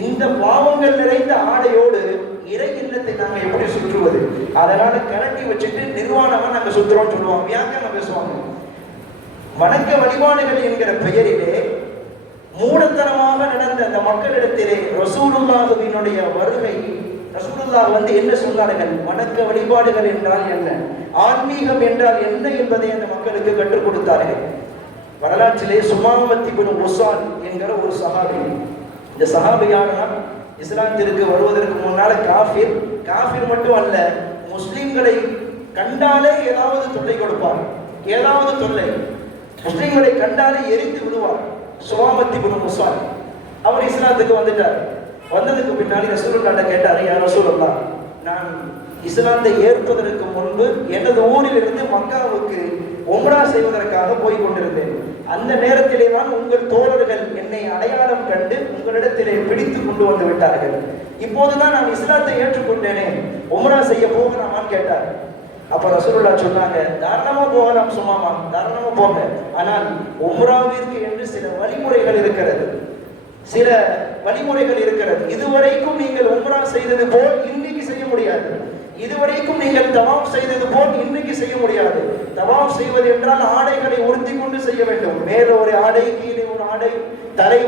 இந்த பாவங்கள் நிறைந்த ஆடையோடு இறை இல்லத்தை நாங்க எப்படி சுற்றுவது? அதனால கரண்டி வச்சுட்டு நிர்வாணமா நாங்க சுற்றுறோம் சொல்லுவாங்க, வியாக்கியானம் பேசுவாங்க. வணக்க வழிபாடுகள் என்கிற பெயரிலே மூடத்தனமாக நடந்த அந்த மக்களிடத்திலே ரசூலுல்லாஹ்வினுடைய வருகை, ரசூலுல்லாஹ் என்ன சொன்னார்கள்? வணக்க வழிபாடுகள் என்றால் என்ன, ஆன்மீகம் என்றால் என்ன என்பதை அந்த மக்களுக்கு கற்றுக் கொடுத்தார்கள். வரலாற்றிலே சுமாமத் இப்னு உஸால் என்கிற ஒரு சஹாபி. இந்த சஹாபியானா இஸ்லாத்திற்கு வருவதற்கு முன்னால காஃபிர் மட்டும் அல்ல, முஸ்லிம்களை கண்டாலே ஏதாவது தொல்லை கொடுப்பார், ஏதாவது தொல்லை, முஸ்லிம்களை கண்டாலே எரித்து விடுவார். சுமாமத் இப்னு உஸால் அவர் இஸ்லாத்துக்கு வந்துட்டார். வந்ததுக்கு பின்னாடி ரசூலுல்லாஹ் கேட்டாரு, யா ரசூலுல்லாஹ், நான் இஸ்லாத்தை ஏற்பதற்கு முன்பு எனது ஊரில் இருந்து மக்காவுக்கு உம்ரா செய்வதற்காக போய் கொண்டிருந்தேன். அந்த நேரத்திலே தான் உங்கள் தோழர்கள் என்னை அடையாளம் கண்டு உங்களிடத்திலே பிடித்து கொண்டு வந்து விட்டார்கள். இப்போதுதான் நான் இஸ்லாத்தை ஏற்றுக்கொண்டேனே, உம்ரா செய்ய போகலாமான்னு கேட்டார். அப்ப ரசூலுல்லாஹ் சொன்னாங்க, தாராளமா போகலாம் சுமாமா, தாராளமா போங்க. ஆனால் உம்ராவிற்கு என்று சில வழிமுறைகள் இருக்கிறது, சில வழிமுறைகள் இருக்கிறது. இதுவரைக்கும் நீங்கள் உம்ரா செய்தது போல் இன்னைக்கு செய்ய முடியாது, இதுவரைக்கும் நீங்கள் தவாஃப் செய்தது போல் இன்னைக்கு செய்ய முடியாது. தவாஃப் செய்வது என்றால் ஆடைகளை உறுத்தி கொண்டு செய்ய வேண்டும். மேல ஒரு ஆடை, கீழே ஒரு ஆடை, தலை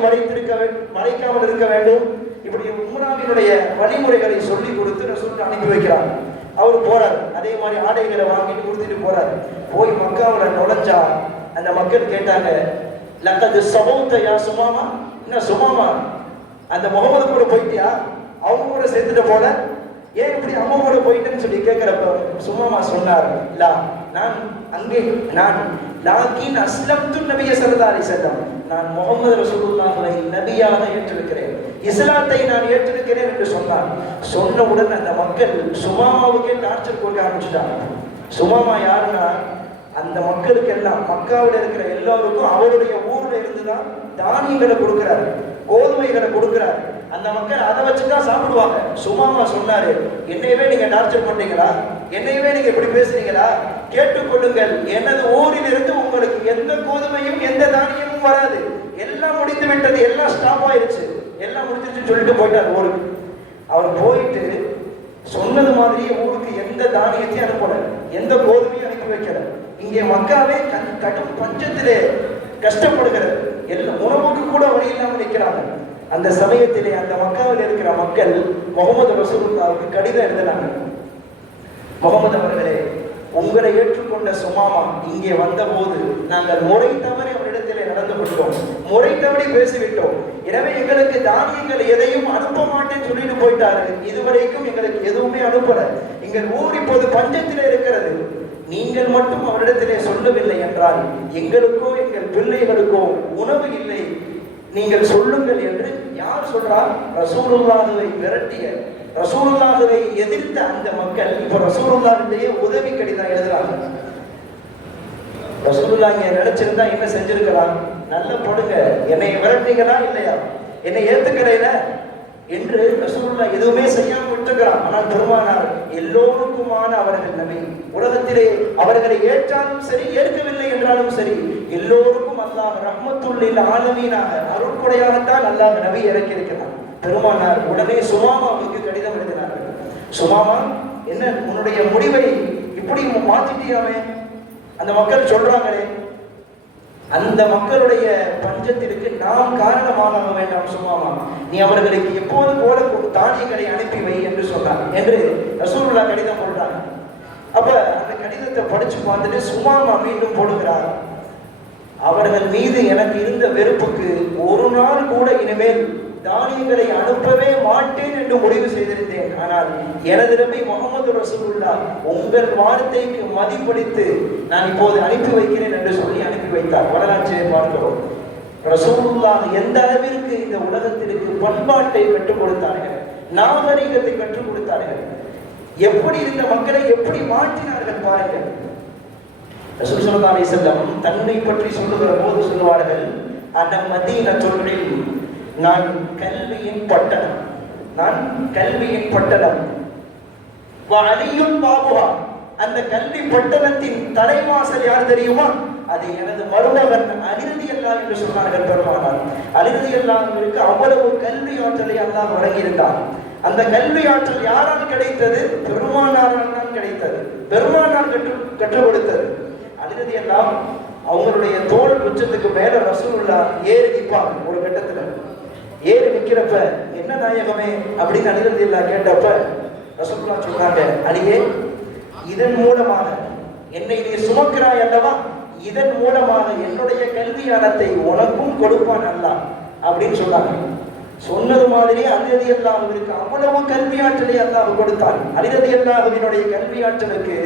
மறைக்காமல் இருக்க வேண்டும். இப்படி உம்ராவினுடைய வழிமுறைகளை சொல்லி கொடுத்து ரசூலுல்லாஹ் அனுப்பி வைக்கிறார். அவர் போறார், அதே மாதிரி ஆடைகளை வாங்கிட்டு கொடுத்துட்டு போறார். போய் மக்காவுல நுழைஞ்சா அந்த மக்கள் கேட்டாங்க, லக்கது சபௌத யா சுமாமா, என்ன சுமாமா அந்த முகமது கூட போயிட்டியா, அவங்க கூட சேர்த்துட்டு போல, ஏன் இப்படி அம்மா கூட போயிட்டேன்னு சொல்லி கேட்கிறப்ப சுமாமா சொன்னார், லா நான் அங்கே நான் லாகின் அஸ்லம்து நபிய ஸல்லல்லாஹு அலைஹி வஸல்லம், நான் முஹம்மது ரசூலுல்லாஹ்வை நபியாக ஏற்றிருக்கிறேன், இஸ்லாத்தை நான் ஏற்றிருக்கிறேன் என்று சொன்னார். சொன்னவுடன் அந்த மக்கள் சுமாமாவுக்கே டார்ச்சர் கொடுக்க ஆரம்பிச்சுட்டாங்க. சுமாமா யாருன்னா, அந்த மக்களுக்கு எல்லாம், மக்காவில் இருக்கிற எல்லாருக்கும் அவருடைய ஊர்ல இருந்துதான் தானியங்களை கொடுக்கிறார், கோதுமைகளை கொடுக்கிறார். அந்த மக்கள் அதை வச்சுதான் சாப்பிடுவாங்க. சுமாமா சொன்னாரு, என்னையவே நீங்க டார்ச்சர் பண்றீங்களா, என்னையவே நீங்க இப்படி பேசுறீங்களா, கேட்டுக்கொள்ளுங்கள், எனது ஊரில் இருந்து உங்களுக்கு எந்த கோதுமையும் எந்த தானியமும் வராது, எல்லாம் முடிந்து விட்டது, எல்லாம் ஸ்டாப் ஆயிடுச்சு, எல்லாம் முடிஞ்சிருச்சுன்னு சொல்லிட்டு போயிட்டார் ஊருக்கு. அவர் போயிட்டு சொன்னது மாதிரியே ஊருக்கு எந்த தானியத்தையும் அனுப்பல, எந்த கோதுமையும் அனுப்பி வைக்கல. இங்கே மக்காவே கடும் பஞ்சத்திலே கஷ்டப்படுகிறது, எல்லா உணவுக்கு கூட வழி இல்லாமல் நிற்கிறாங்க. அந்த சமயத்திலே அந்த மக்காவில் இருக்கிற மக்கள் முகமது ரசூலுல்லாஹ்வுக்கு கடிதம் எழுதினாங்க. முகமது அவர்களே, உங்களை ஏற்றுக்கொண்ட சுமாமா இங்கே வந்தபோது நாங்கள் முறை தவறி அவரிடத்திலே நடந்து கொண்டோம், முறை தவறி பேசிவிட்டோம். எனவே எங்களுக்கு தானியங்கள் எதையும் அனுப்ப மாட்டேன்னு சொல்லிட்டு போயிட்டாரு. இதுவரைக்கும் எங்களுக்கு எதுவுமே அனுப்பல. எங்கள் ஊர் இப்போது பஞ்சத்திலே இருக்கிறது. நீங்கள் மட்டும் அவரிடத்திலே சொல்லவில்லை என்றால் எங்களுக்கோ எங்கள் பிள்ளைகளுக்கோ உணவு இல்லை, நீங்கள் சொல்லுங்கள் என்று யார் சொல்றார்? ரசூலுல்லாஹ்வை விரட்டிய, ரசூலுல்லாஹ்வை எதிர்த்த அந்த மக்கள் இப்ப ரசூலுல்லாஹ்விடையே உதவி கடிதம் எழுதுறாங்க. ரசூலுல்லாஹ் இங்க நினைச்சிருந்தா என்ன செஞ்சிருக்கலாம்? நல்ல போடுங்க, என்னை விரட்டிங்களா இல்லையா, என்னை ஏத்துக்கலைல என்று ரசூலுல்லாஹ் எதுவுமே செய்யாம விட்டுக்கிறான். ஆனால் பெருமானார் எல்லோருக்குமான அவர்கள் நபி, உலகத்திலே அவர்களை ஏற்றாலும் சரி ஏற்கவில்லை என்றாலும் சரி எல்லோருக்கும் அல்லாஹ் ரஹ்மத்துல்லில் ஆலமீனாக அருள்கொடையாகத்தான் அல்லாஹ் நபி இறக்கி இருக்கிறார். பெருமானார் உடனே சுமாமாவுக்கு கடிதம் எழுதினார்கள். சுமாமா, என்ன உன்னுடைய முடிவை இப்படி மாத்திட்டியாமே, அந்த மக்கள் சொல்றாங்களே, அந்த மக்களுடைய பஞ்சத்திற்கு நாம் காரணமாக வேண்டாம் சுமாமா, நீ அவர்களுக்கு எப்போது போல தானியங்களை அனுப்பி வை என்று சொன்னார் என்று ரசூலுல்லாஹ் கடிதம் போடுறாங்க. அப்ப அந்த கடிதத்தை படிச்சு பார்த்துட்டு சுமாமா மீண்டும் போடுகிறார், அவர்கள் மீது எனக்கு இருந்த வெறுப்புக்கு ஒரு நாள் கூட இனிமேல் தானியங்களை அனுப்பவே மாட்டேன் என்று முடிவு செய்திருந்தேன். ஆனால் எனது நபி முகமது ரசூலுல்லாஹ் உங்கள் வார்த்தைக்கு மதிப்பளித்து நான் இப்போது அனுப்பி வைக்கிறேன் என்று சொல்லி அனுப்பி வைத்தார். வரலாற்றை பார்க்கிறோம். ரசூலுல்லாஹ் எந்த அளவிற்கு இந்த உலகத்திற்கு பண்பாட்டை கற்றுக் கொடுத்தார்கள், நாகரிகத்தை கற்றுக் கொடுத்தார்கள், எப்படி இந்த மக்களை எப்படி மாற்றினார்கள் பாருங்கள். ரசூல் ஸல்லல்லாஹு அலைஹி வஸல்லம் தன்னை பற்றி சொல்லுகிற போது சொல்லுவார்கள், அன மதீனத்துல் இல்ம், நான் கல்வியின் பட்டணம், நான் கல்வியின் பட்டணம். வஅலியுன் பாபுஹா, அந்த கல்வி பட்டணத்தின் தலைவாசல் யார் தெரியுமா? அது எனது மருமகன் அலி ரலியல்லாஹு என்று சொன்னார்கள் பெருமானார். அலி ரலியல்லாஹுவிற்கு அவ்வளவு கல்வி ஆற்றலை அல்லாஹ் வழங்கியிருந்தார். அந்த கல்வி ஆற்றல் யாரால் கிடைத்தது? பெருமானாரால் தான் கிடைத்தது. பெருமானார் கற்றுக் கொடுத்தது. அலி ரலியல்லாஹு அவங்களுடைய தோல் உச்சத்துக்கு மேல ரசூலுல்லாஹ் ஏறி நிற்பாங்க. ஒரு கட்டத்துல ஏறி நிற்கிறப்ப, என்ன நாயகமே அப்படின்னு அலி ரலியல்லாஹு கேட்டப்ப ரசூலுல்லாஹ் சொன்னாங்க, அலியே, இதன் மூலமாக என்னை நீ சுமக்கிறாய் அல்லவா, இதன் மூலமாக என்னுடைய கல்வியானத்தை உனக்கும் கொடுப்பான் அல்லாஹ் அப்படின்னு சொன்னாங்க. சொன்னது மாதிரி அலி ரலியல்லாஹுவிற்கு அவ்வளவு கல்வி ஆற்றலை அல்லாஹ் கொடுத்தான். அலி ரலியல்லாஹுவினுடைய கல்வி ஆற்றலுக்கு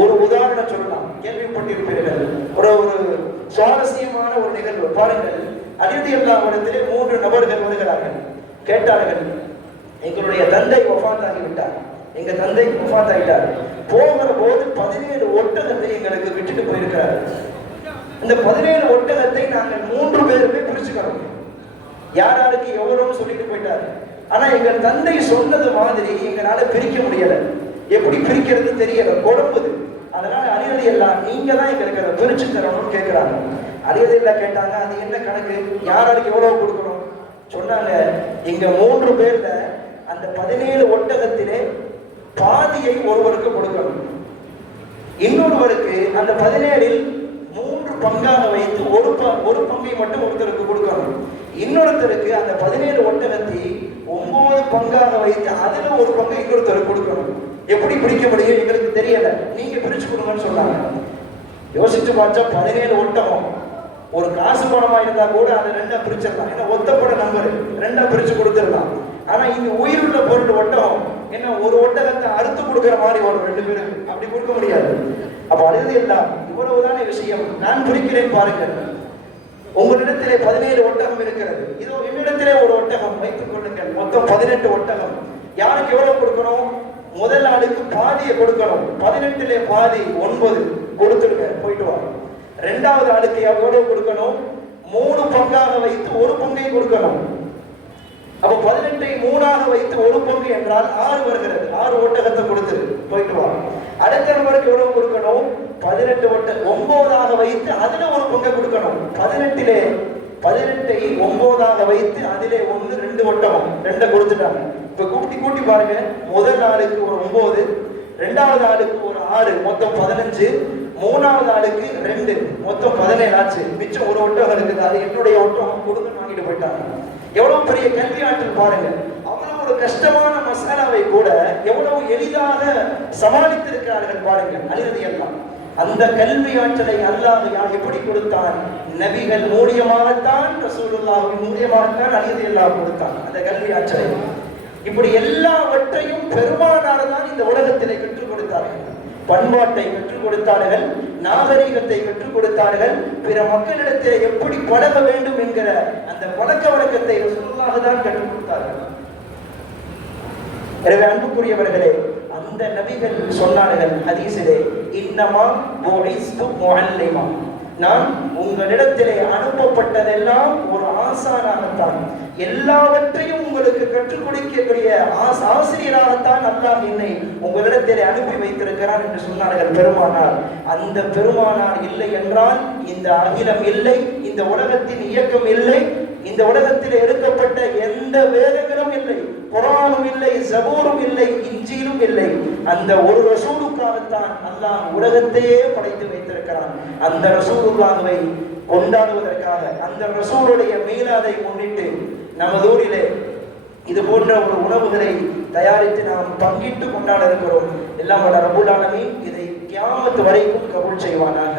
ஒரு உதாரணம் சொல்லலாம், கேள்விப்பட்டிருப்பீர்கள். ஒரு சுவாரஸ்யமான ஒரு நிகழ்வு பாருங்கள். அலி ரலியல்லாஹுவிடத்திலே 3 நபர்கள் வருகிறார்கள். கேட்டார்கள், எங்களுடைய தந்தை வஃபாத் ஆகிவிட்டார், எங்க தந்தை வஃபாத் ஆகிட்டார், போகிற போது 17 ஒட்டகத்தை எங்களுக்கு விட்டுட்டு போயிருக்கிறார். இந்த 17 ஒட்டகத்தை நாங்கள் 3 பேருமே பிரிச்சுக்கிறோம், யாராருக்கு எவ்வளவு சொல்லிட்டு போயிட்டாரு. ஆனா எங்கள் தந்தை சொன்னது மாதிரி எங்களால பிரிக்க முடியல, எப்படி பிரிக்கிறது தெரியல, குழம்புது. அதனால அலி ரலியல்லாஹு நீங்க தான் எங்களுக்கு அதை பிரிச்சு தரணும்னு கேட்கிறாங்க. அலி ரலியல்லாஹு கேட்டாங்க, அது என்ன கணக்கு, யாராருக்கு எவ்வளவு கொடுக்கணும்? சொன்னாங்க, எங்க 3 பேர்ல அந்த 17 ஒட்டகத்திலே பாதியை ஒருவருக்கு கொடுக்கணும், இன்னொருவருக்கு அந்த 17இல் 3 பங்காக வைத்து ஒரு பங்கை மட்டும் ஒருத்தருக்கு கொடுக்கணும், இன்னொருத்தருக்கு அந்த 17 ஒட்டகத்தை 9 பங்காக வைத்து அதுல ஒரு பங்கை இன்னொருத்தருக்கு கொடுக்கணும். எப்படி பிரிக்க முடியும் எங்களுக்கு தெரியல, நீங்க பிரிச்சு கொடுங்கன்னு சொன்னாங்க. யோசிச்சு பார்த்தா 17 ஒட்டகம் ஒரு காசு பணமா இருந்தா கூட அதை 2ஆ பிரிச்சிடலாம், ஏன்னா ஒத்தப்பட நம்பர் 2ஆ பிரிச்சு கொடுத்துடலாம். ஆனா இந்த உயிருள்ள பொருள் ஒட்டகம் என்ன, ஒரு ஒட்டகத்தை அறுத்து கொடுக்கிற மாதிரி வரும் 2 பேருக்கு, அப்படி கொடுக்க முடியாது. அப்ப அழுது எல்லாம் இவ்வளவுதான விஷயம், நான் பிரிக்கிறேன் பாருங்கள். உங்களிடத்திலே 17 ஒட்டகம் இருக்கிறது, இதோ என்னிடத்திலே ஒரு ஒட்டகம் வைத்துக் கொள்ளுங்கள், மொத்தம் 18 ஒட்டகம். யாருக்கு எவ்வளவு கொடுக்கணும்? முதல் ஆளுக்கு பாதியை கொடுக்கணும், 18லே பாதி 9 கொடுத்துருங்க, போயிட்டு வாங்க. 2வது ஆளுக்கு எவ்வளவு கொடுக்கணும்? 3 பங்காக வைத்து ஒரு பங்கை கொடுக்கணும். அப்ப 18 3ஆக வைத்து ஒரு பங்கு என்றால் 6 வருகிறது. 6 ஒட்டகத்தை கொடுத்துரு, போயிட்டு வா. அடுத்த நபருக்கு எவ்வளவு கொடுக்கணும்? 18 9ஆக வைத்து அதுல ஒரு பங்கை கொடுக்கணும். 18ஐ 9ஆக வைத்து அதிலே 1 2 ஒட்டகம் 2 கொடுத்துட்டாங்க. இப்ப கூட்டி பாருங்க. முதல் நாளுக்கு ஒரு 9, இரண்டாவது ஆளுக்கு ஒரு 6, மொத்தம் 15, மூணாவது ஆளுக்கு 2, மொத்தம் 17 ஆச்சு. மிச்சம் ஒரு ஒட்டகம் இருக்குது. அது என்னுடைய ஒட்டகம், கொடுங்க வாங்கிட்டு போயிட்டாங்க. எவ்வளவு பெரிய கல்வி ஆற்றல் பாருங்க. அவ்வளவு ஒரு கஷ்டமான மசாலாவை கூட எவ்வளவு எளிதாக சமாளித்திருக்கிறார்கள் பாருங்க. அலிரதி எல்லாம் அந்த கல்வி ஆற்றலை அல்லாஹ் எப்படி கொடுத்தான்? நபிகள் மூலியமாகத்தான், ரசூலுல்லாஹின் மூலியமாகத்தான் அலிரதி எல்லாம் கொடுத்தான் அந்த கல்வி ஆற்றலை. இப்படி எல்லாவற்றையும் பெருமானார் தான் இந்த உலகத்திலே கற்றுக் கொடுத்தார்கள். பண்பாட்டை கற்றுக் கொடுத்தார்கள், நாகரிகத்தை கற்றுக் கொடுத்தார்கள், பிற மக்களிடத்தில் எப்படி பழக வேண்டும் என்கிற அந்த பழக்க வழக்கத்தை ரசூலுல்லாஹ் தான் கற்றுக் கொடுத்தார்கள். எனவே அன்புக்குரியவர்களே, அந்த நபிகள் சொன்னார்கள் ஹதீஸிலே, இன்னமா புஇஸ்து முஅல்லிமா, நான் உங்களிடத்திலே அனுப்பப்பட்டதெல்லாம் ஒரு ஆசானாகத்தான், எல்லாவற்றையும் உங்களுக்கு கற்றுக் கொடுக்கக்கூடிய ஆசிரியராகத்தான் அல்லாஹ் என்னை உங்களிடத்திலே அனுப்பி வைத்திருக்கிறான் என்று சொன்னார்கள் பெருமானார். அந்த பெருமானார் இல்லை என்றால் இந்த அகிலம் இல்லை, இந்த உலகத்தின் இயக்கம் இல்லை, இந்த உலகத்தில் எடுக்கப்பட்ட எந்த வேதங்களும் இல்லை, குர்ஆனும் இல்லை, ஜபூரும் இல்லை, இன்ஜீலும் இல்லை. அந்த ஒரு ரசூலுக்காகத்தான் அல்லாஹ் உலகத்தையே படைத்து வைத்திருக்கிறான். அந்த ரசூலுல்லாஹ்வை கொண்டாடுவதற்காக, அந்த ரசூலுடைய மீலாதை முன்னிட்டு நமது ஊரிலே இது போன்ற ஒரு உணவுகளை தயாரித்து நாம் பங்கிட்டு கொண்டாட இருக்கிறோம். எல்லாம் வல்ல ரப்புல் ஆலமீன் இதை கியாமத் வரைக்கும் கபூல் செய்வானாக.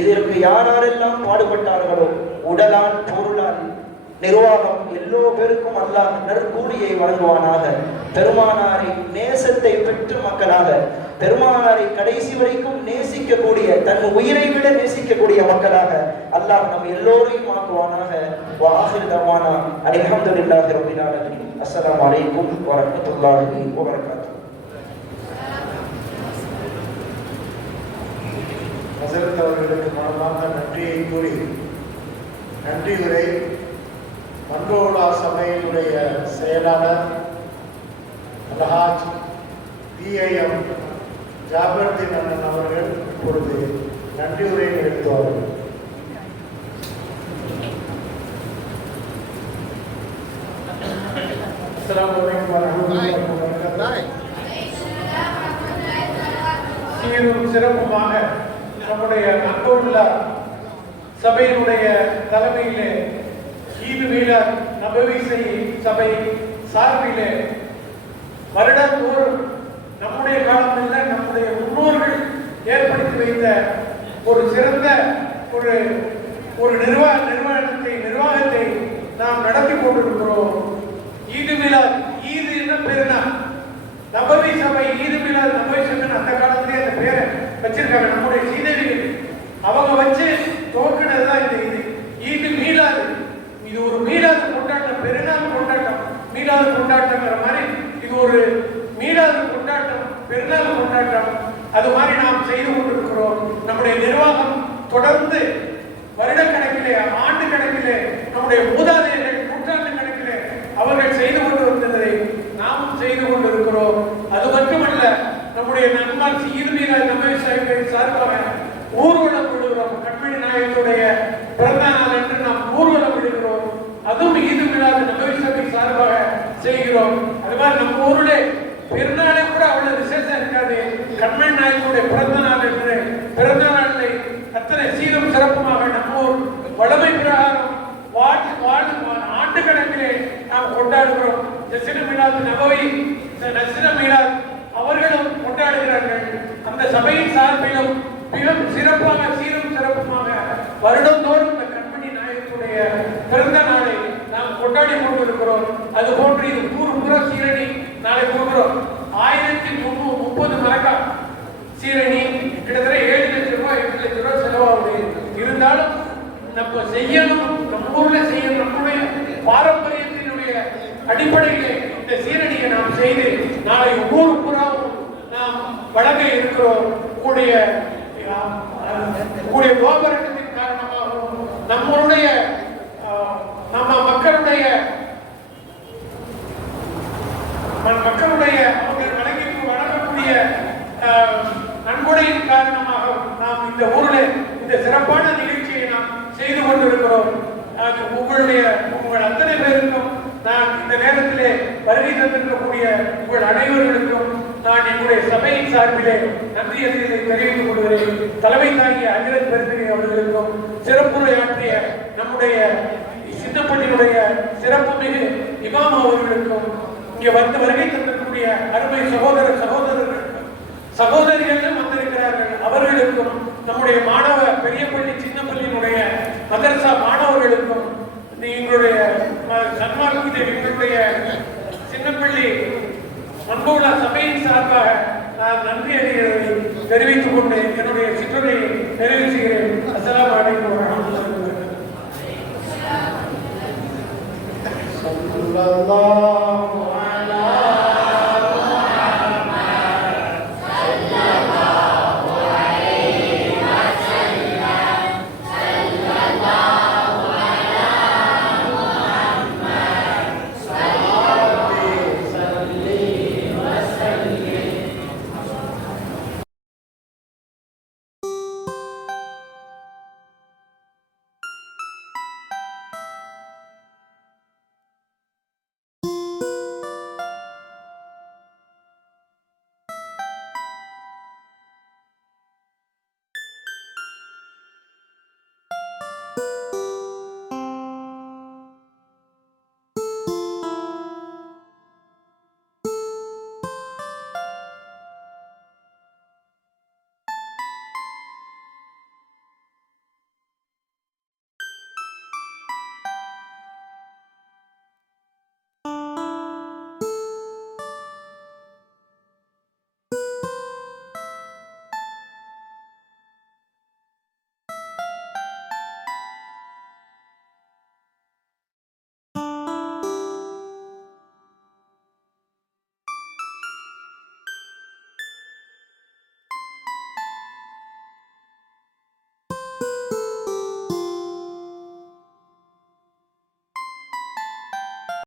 இதற்கு யாரெல்லாம் பாடுபட்டார்களோ, உடலால், பொருளால், நிர்வாகம், எல்லோ பேருக்கும் அல்லாஹ் நற்கூலியை வழங்குவானாக. பெருமானாரை நேசத்தை பெற்று மக்களாக, பெருமானாரை கடைசி வரைக்கும் நேசிக்கக்கூடிய, தன் உயிரை விட நேசிக்கக்கூடிய மக்களாக அல்லாஹ் நம் எல்லோரையும் ஆக்குவானாக. வஆஹிரு தஅவானா அல்ஹம்துலில்லாஹி ரப்பில் ஆலமீன். அஸ்ஸலாமு அலைக்கும் வரஹ்மத்துல்லாஹி வபரகாத்துஹு. ஹஸரத் அவர்களுக்கு மனமார்ந்த நன்றியை கூறி, நன்றி உரை மன்றோலா சபையினுடைய செயலாளர் அல்ஹாஜ் PIM ஜாபர்தீன் அண்ணன் அவர்கள் இப்பொழுது நன்றி உரை நிகழ்த்துவார்கள். அஸ்ஸலாமு அலைக்கும் வரஹ்மத்துல்லாஹி வபரகாத்துஹு. சீரும் சிறப்புமாக நம்முடைய மன்றோலா சபையினுடைய தலைமையிலே ஈது மீலாத் நபவி சபை சார்பிலே வருடந்தோறும் நம்முடைய காலத்தில் நம்முடைய முன்னோர்கள் ஏற்படுத்தி வைத்த ஒரு சிறந்த ஒரு நிர்வாகத்தை நாம் நடத்தி கொண்டிருக்கிறோம். ஈது மீலாத், ஈது என்ன பேருனா நபவி சபை, ஈது மீலாத் நபவி சபை அந்த காலத்திலே அந்த பேரை வச்சிருக்காங்க. நம்முடைய சீதேவிகள் அவங்க வச்சு துவக்கினதுதான் இந்த ஈது மீலாது. இது ஒரு மீலாது கொண்டாட்டம், பெருநாள் கொண்டாட்டம். மீலாது கொண்டாட்டங்கிற மாதிரி இது ஒரு மீலாது கொண்டாட்டம், பெருநாள் கொண்டாட்டம். அது மாதிரி நாம் செய்து கொண்டிருக்கிறோம். நம்முடைய நிர்வாகம் தொடர்ந்து வருடக்கணக்கிலே, ஆண்டு கணக்கிலே, நம்முடைய மூதாதையர்கள் நூற்றாண்டு கணக்கிலே அவர்கள் செய்து கொண்டு வந்ததை நாமும் செய்து கொண்டிருக்கிறோம். அது மட்டுமல்ல, நம்முடைய நண்பர் ஈது மீலாது நபவி சபை சார்பாக ஊர்வலம் விடுகிறோம். கண்மணி நாயகத்துடைய பிறந்த நாள் என்று நாம் ஊர்வலம் விடுகிறோம். அதுவும் ஈது மீலாது நபவி சபை சார்பாக செய்கிறோம். அது மாதிரி நம்ம ஊரிலே பெருநாளை கூட அவ்வளவு விசேஷம் இருக்காது. கண்மணி நாயகத்துடைய பிறந்த நாள் என்று பிறந்த நாளை அத்தனை சீரும் சிறப்புமாக நம்ம ஊர் வளமை பிரகாரம் ஆண்டு கணக்கிலே நாம் கொண்டாடுகிறோம். நஸ்ர மீலாது நபவி, நஸ்ர மீலாத் அவர்களும் கொண்டாடுகிறார்கள். அந்த சபையின் சார்பிலும் மிக சிறப்பாக சீரும் சிறப்புமாக வருடந்தோறும் இந்த கண்மணி நாயகத்துடைய பிறந்த நாளை நாம் கொண்டாடி கொண்டிருக்கிறோம். அது போன்று இது பூர்வ சீரணி நாளை போகிறோம். 1030 மரக்கா சீரணி கிட்டத்தட்ட 7 லட்சம் ரூபாய் 8 லட்சம் ரூபாய் செலவாகுது. இருந்தாலும் நம்ம செய்யணும், நம்ம ஊர்ல செய்யணும். நம்முடைய பாரம்பரியத்தினுடைய அடிப்படையிலே இந்த சீரணியை நாம் செய்து நாளை ஊர் புறாவும் நாம் வழங்க இருக்கிறோம். கூடிய கோபுரத்தின் காரணமாகவும் நம்ம மக்களுடைய மக்களுடைய அவர்கள் வழங்கக்கூடிய நன்கொடையின் காரணமாக நாம் இந்த ஊரில் இந்த சிறப்பான நிகழ்ச்சியை நாம் செய்து கொண்டிருக்கிறோம். உங்கள் அத்தனை பேருக்கும் நான் இந்த நேரத்திலே வருகை தந்திருக்கக்கூடிய உங்கள் அனைவர்களுக்கும் நான் என்னுடைய சபையின் சார்பிலே நன்றி அறிவியலை தெரிவித்துக் கொள்கிறேன். தலைமை தாங்கிய அகிரத் பெருந்திரி அவர்களுக்கும் சிறப்புரையாற்றிய நம்முடைய சின்னப்பள்ளியுடைய சிறப்பு மிகு இமாம் அவர்களுக்கும் இங்கே வருகை தந்திருக்கக்கூடிய அருமை சகோதரிகளும் வந்திருக்கிறார்கள் அவர்களுக்கும் நம்முடைய மாணவ பெரியப்பள்ளி சின்னப்பள்ளியினுடைய மதரசா மாணவர்களுக்கும் எங்களுடைய எங்களுடைய சின்னப்பள்ளி அன்புள்ள சபையின்